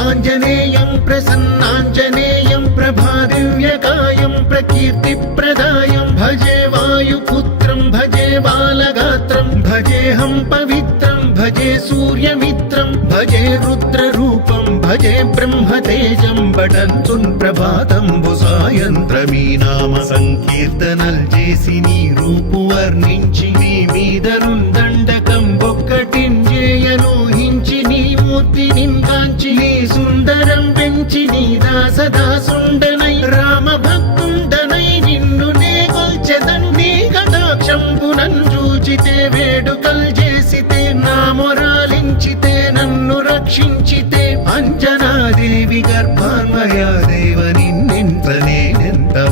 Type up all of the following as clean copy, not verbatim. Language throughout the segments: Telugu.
आञ्जनेयं प्रसन्नाञ्जनेयं प्रभादिव्यकायं प्रकीर्तिप्रदायं भजे वायुपुत्रं भजे बालगात्रं भजेऽहं पवित्रं भजे सूर्यमित्रं भजे रुद्ररूपं भजे ब्रह्मतेजं बटन्तुन् ప్రభాతంబు సాయంత్రమీ నామ సంకీర్తనల్ చేసి నీ రూపు వర్ణించి నీ మీదనుందండకం ఒక్కటింజేయనూహించి నీ మూర్తి నింకాంచి నీ సుందరం పెంచి నీ దాసదాసుండనై రామ భక్తుండనై నిన్ను నే కొల్చెదన్ నీ కటాక్షంబునన్ చూచితే వేడుకల్ చేసితే నా మొరాలించితే నన్ను రక్షించితే అంజనాదేవి గర్భాన్వయా దేవ నిన్నెంత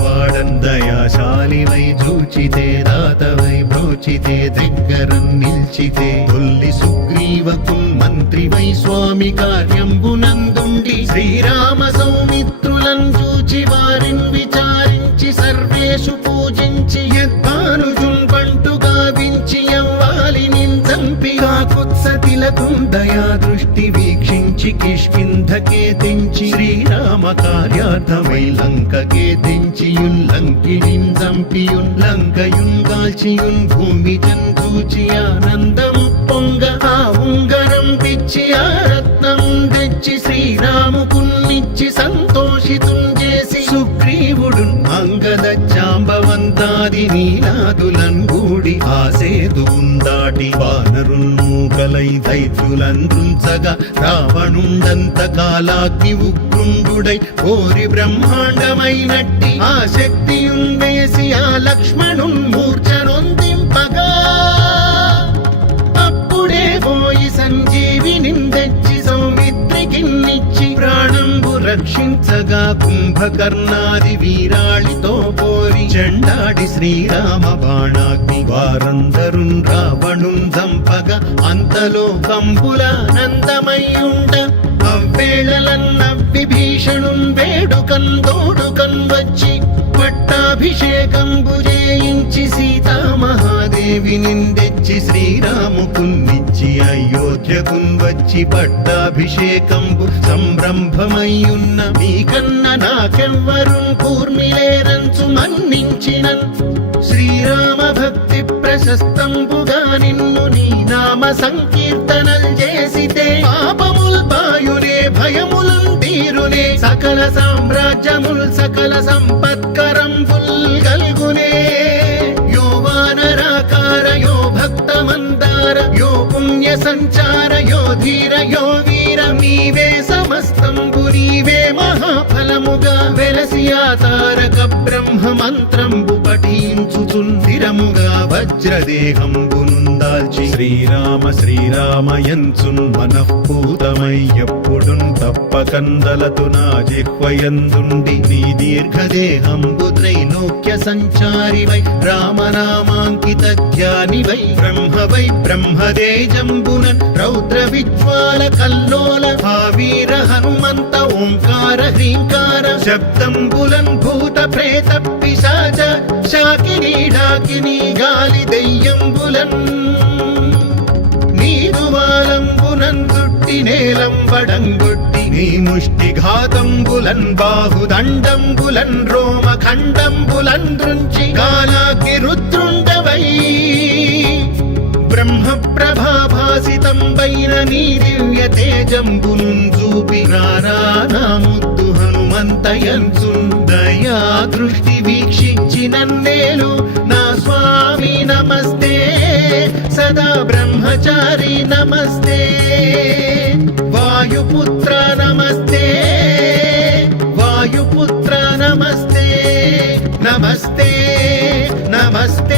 వాడన్ దయాశాలివై చూచితే దాతవై బ్రోచితే దగ్గరం నిల్చితే తొల్లి సుగ్రీవకుల్ మంత్రివై స్వామి కార్యంబునందుండి శ్రీరామ సౌమిత్రులను చూచి వారిని విచారించి సర్వేషు పూజించి యద్భానుజున్ బంటు గావించి యవ్వాలి నిందంపి కాకుత్సతిలకుం దయా దృష్టి వీక్షించి కిష్కింధకే తెంచి శ్రీరామ కార్యార్థమై లంకకే తెంచియుల్లంకిణిన్ చంపియున్ లంకయున్ కాల్చియున్ భూమి చందూచి ఆనందం పొంగ ఆ ఉంగరం పిచ్చి ఆ రత్నం తెచ్చి శ్రీరాముకున్నిచ్చి సంతోషితుం చేసి సుగ్రీవుడు అంగద జాంబవంతాది నీలాదులన్ గూడి ఆసేదు ఉందాటి వానరుల్ మూకలై దైత్యులంద్రుంచగా రావణుండంత కాలాగ్ని ఉగ్రుండుడై కోరి బ్రహ్మాండమైనట్టి ఆ శక్తియున్ వేసి ఆ లక్ష్మణున్ మూర్ఛనొందింపగా అప్పుడే పోయి సంజీవిని తెచ్చి సౌమిత్రికిన్నిచ్చి ప్రాణంబు రక్షించగా కుంభకర్ణాది వీరాళితో పోరి చెండాడి శ్రీరామ బాణాగ్ని వారందరున్ రావణున్ చంపగా అంతలో కంబులానందమయ్యుండ అవ్వేళలన్నవ్విభీషణున్ వేడుకన్ తోడుకన్ వచ్చి పట్టాభిషేకంబు చేయించి సీతామహాదేవి నిందెచ్చి శ్రీరాముకున్నిచ్చి అయోధ్యకున్ వచ్చి పట్టాభిషేకంబు సంరంభమయ్యున్న మీకన్న నాకెవ్వరున్ కూర్మిలేరంచు మన్నించినన్ శ్రీరామ భక్తి ప్రశస్తంబుగా నిన్ను నీ నామ సంకీర్తనల్ చేసితే పాపముల్ బాయునే భయములున్ తీరునే సకల సామ్రాజ్యముల్ సకల సంపత్కరంబుల్ గల్గునే యో వానరాకార యో భక్త మందార యో పుణ్య సంచార యో ధీర యో వీర నీవే సమస్తంబు నీవే మహాఫలముగా వెలసి ఆ తారక బ్రహ్మ మంత్రంబు పఠించుచుందిరముగా వజ్రదేహంబునుందాల్చి శ్రీరామ శ్రీరామయంచున్ మనఃపూతమై ఎప్పుడున్ తప్పకందలతు నా జిహ్వయందుండి నీ దీర్ఘదేహంబు త్రైలోక్య సంచారివై రామనామాంకిత ధ్యానివై బ్రహ్మవై బ్రహ్మదేజంబునన్ రౌద్ర విజ్వాల కల్లోల భావీర హనుమంత ఓంకార హ్రీంకార శబ్దంబులన్ భూత ప్రేత పిశాచ శాకిని ఢాకిని గాలి దెయ్యంబులన్ నీదువాలంబునన్ చుట్టి నేలంబడంగొట్టి నీ ముష్టి ఘాతంబులన్ బాహుదండంబులన్ రోమ ఖండంబులన్ దృంచి కాలాకి రుద్రుండవై బ్రహ్మ ప్రభాభాసితంబైన నీ దివ్య తేజంబునున్ చూపి రానా ముద్దు హనుమంతయంచున్ దయా దృష్టి వీక్షించి నన్నేలు నా స్వామి నమస్తే సదా బ్రహ్మచారి నమస్తే వాయుపుత్ర నమస్తే వాయుపుత్ర నమస్తే నమస్తే నమస్తే